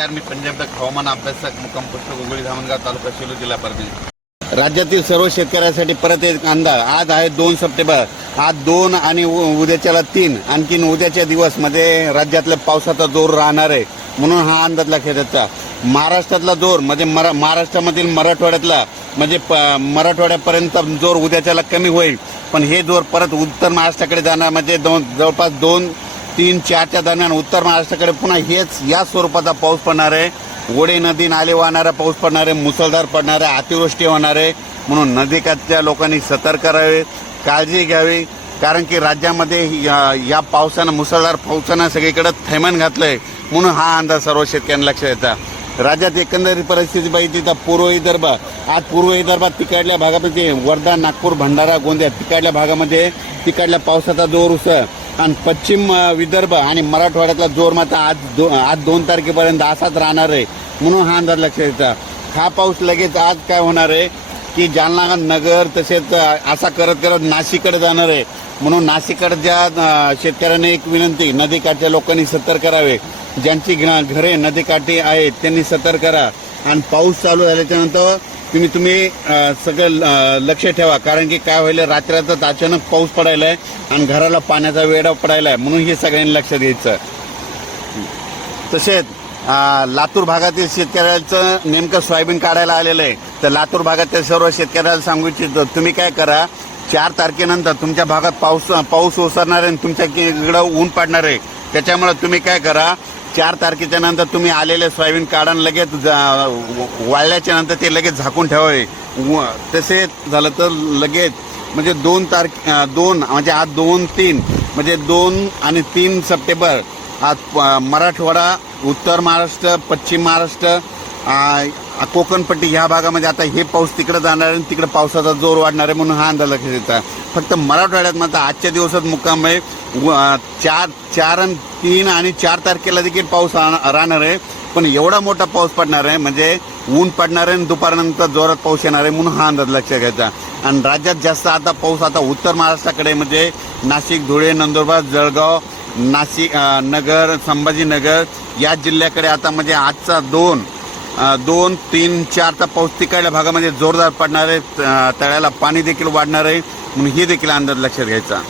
नमस्कार मी पंजाब हवामान अभ्यासक मुक्काम पोस्ट गोगोळी धामणगाव तालुका सेलू जिल्हा परभणी. राज्यातील सर्व शेतकऱ्यांसाठी परत एक अंदाज. आज आहे दोन सप्टेंबर. आज दोन आणि उ- उद्याच्याला तीन. आणखीन उद्याच्या दिवसमध्ये राज्यातल्या पावसाचा जोर राहणार आहे. म्हणून हा अंदाज लक्षात महाराष्ट्रातला जोर म्हणजे मरा महाराष्ट्रामधील मराठवाड्यातला म्हणजे प- मराठवाड्यापर्यंत जोर उद्याच्याला कमी होईल. पण हे जोर परत उत्तर महाराष्ट्राकडे जाणार म्हणजे दोन जवळपास दोन तीन चारच्या दरम्यान उत्तर महाराष्ट्राकडे पुन्हा हेच या स्वरूपाचा पाऊस पडणार आहे. ओढे नदी नाले वाहणारा पाऊस पडणार आहे मुसळधार पडणार आहे अतिवृष्टी होणार आहे. म्हणून नदीकाठच्या लोकांनी सतर्क राहावे काळजी घ्यावी. कारण की राज्यामध्ये या या पावसानं मुसळधार पावसानं सगळीकडे थैमान आहे म्हणून हा अंदाज सर्व शेतकऱ्यांना लक्षात येतात राज्यात एकंदरीत परिस्थिती पाहिजे तर पूर्व विदर्भ आज पूर्व विदर्भात तिकडल्या भागामध्ये वर्धा नागपूर भंडारा गोंदिया तिकडल्या भागामध्ये तिकडल्या पावसाचा जोर उसळ. आणि पश्चिम विदर्भ आणि मराठवाड्यातला जोर मात्र आज दो आज दोन तारखेपर्यंत असाच राहणार आहे. म्हणून हा अंदाज लक्षात येतात हा पाऊस लगेच आज काय होणार आहे? की जालना नगर तसेच असा करत करत नाशिककडे जाणार आहे. म्हणून नाशिककडच्या शेतकऱ्यांनी एक विनंती नदीकाठच्या लोकांनी सतर्क करावे ज्यांची घरे नदीकाठी आहेत त्यांनी सतर्क करा आणि पाऊस चालू झाल्याच्यानंतर तुम्ही तुम्ही सगळं लक्ष ठेवा. कारण की काय व्हायला रात्रीचा अचानक पाऊस पडायला आहे आणि घराला पाण्याचा वेढा पडायला आहे म्हणून हे सगळ्यांनी लक्ष द्यायचं. तसेच लातूर भागातील शेतकऱ्याचं नेमकं सोयाबीन काढायला आलेलं आहे. तर लातूर भागातील सर्व शेतकऱ्याला सांगू इच्छितो तुम्ही काय करा चार तारखेनंतर तुमच्या भागात पाऊस पाऊस ओसरणार आहे आणि तुमच्या इकडं ऊन पडणार आहे. त्याच्यामुळे तुम्ही काय करा चार तारखेच्या नंतर तुम्ही आलेले सोयाबीन काढून लगेच जा- वाळल्याच्या नंतर ते लगेच झाकून ठेवावे. व- तसेच झालं तर लगेच म्हणजे दोन तारख दोन म्हणजे आज दोन तीन म्हणजे दोन आणि तीन सप्टेंबर आज प- मराठवाडा उत्तर महाराष्ट्र पश्चिम महाराष्ट्र कोकणपट्टी ह्या भागामध्ये आता हे पाऊस तिकडे जाणार आहे आणि तिकडे पावसाचा जोर वाढणार आहे म्हणून हा अंदाज लक्षात येतात फक्त मराठवाड्यात मात्र आजच्या दिवसात मुक्काम आहे. व- चार चार आणि तीन आणि चार तारखेला देखील पाऊस राहणार राहणार आहे. पण एवढा मोठा पाऊस पडणार आहे म्हणजे ऊन पडणार आहे आणि दुपारनंतर जोरात पाऊस येणार आहे म्हणून हा अंदाज लक्षात घ्यायचा. आणि राज्यात जास्त आता पाऊस आता उत्तर महाराष्ट्राकडे म्हणजे नाशिक धुळे नंदुरबार जळगाव नाशिक नगर संभाजीनगर या जिल्ह्याकडे आता म्हणजे आजचा दोन दोन तीन चार तर पाऊस तिकडल्या भागामध्ये जोरदार पडणार आहे. त- तळ्याला पाणी देखील वाढणार आहे. म्हणून हे देखील अंदाज लक्षात घ्यायचा.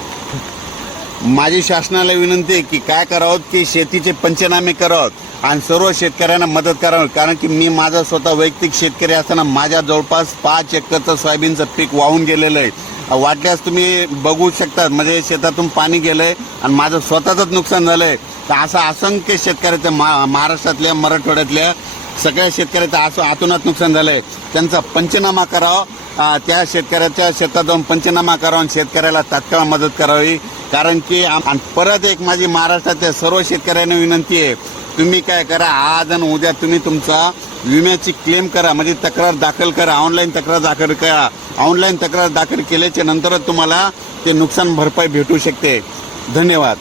माझी शासनाला विनंती आहे की काय करावं की शेतीचे पंचनामे करावं आणि सर्व शेतकऱ्यांना मदत करावं. कारण की मी माझा स्वतः वैयक्तिक शेतकरी असताना माझ्या जवळपास पाच एकरचं सोयाबीनचं पीक वाहून गेलेलं आहे. वाटल्यास तुम्ही बघू शकता म्हणजे शेतातून पाणी गेलं आहे आणि माझं स्वतःचंच नुकसान झालं आहे तर असं असंख्य शेतकऱ्याच्या मा महाराष्ट्रातल्या मराठवाड्यातल्या सगळ्या शेतकऱ्याचं असं आतूनच नुकसान झालंय. त्यांचा पंचनामा करावा. त्या शेतकऱ्याच्या शेतात जाऊन पंचनामा करावा आणि शेतकऱ्याला तात्काळ मदत करावी. कारण की आणि परत एक माझी महाराष्ट्रातल्या सर्व शेतकऱ्यांना विनंती आहे तुम्ही काय करा आज आणि उद्या तुम्ही तुमचा विम्याची क्लेम करा म्हणजे तक्रार दाखल करा ऑनलाईन तक्रार दाखल करा. ऑनलाईन तक्रार दाखल केल्याच्या नंतरच तुम्हाला ते नुकसान भरपाई भेटू शकते. धन्यवाद.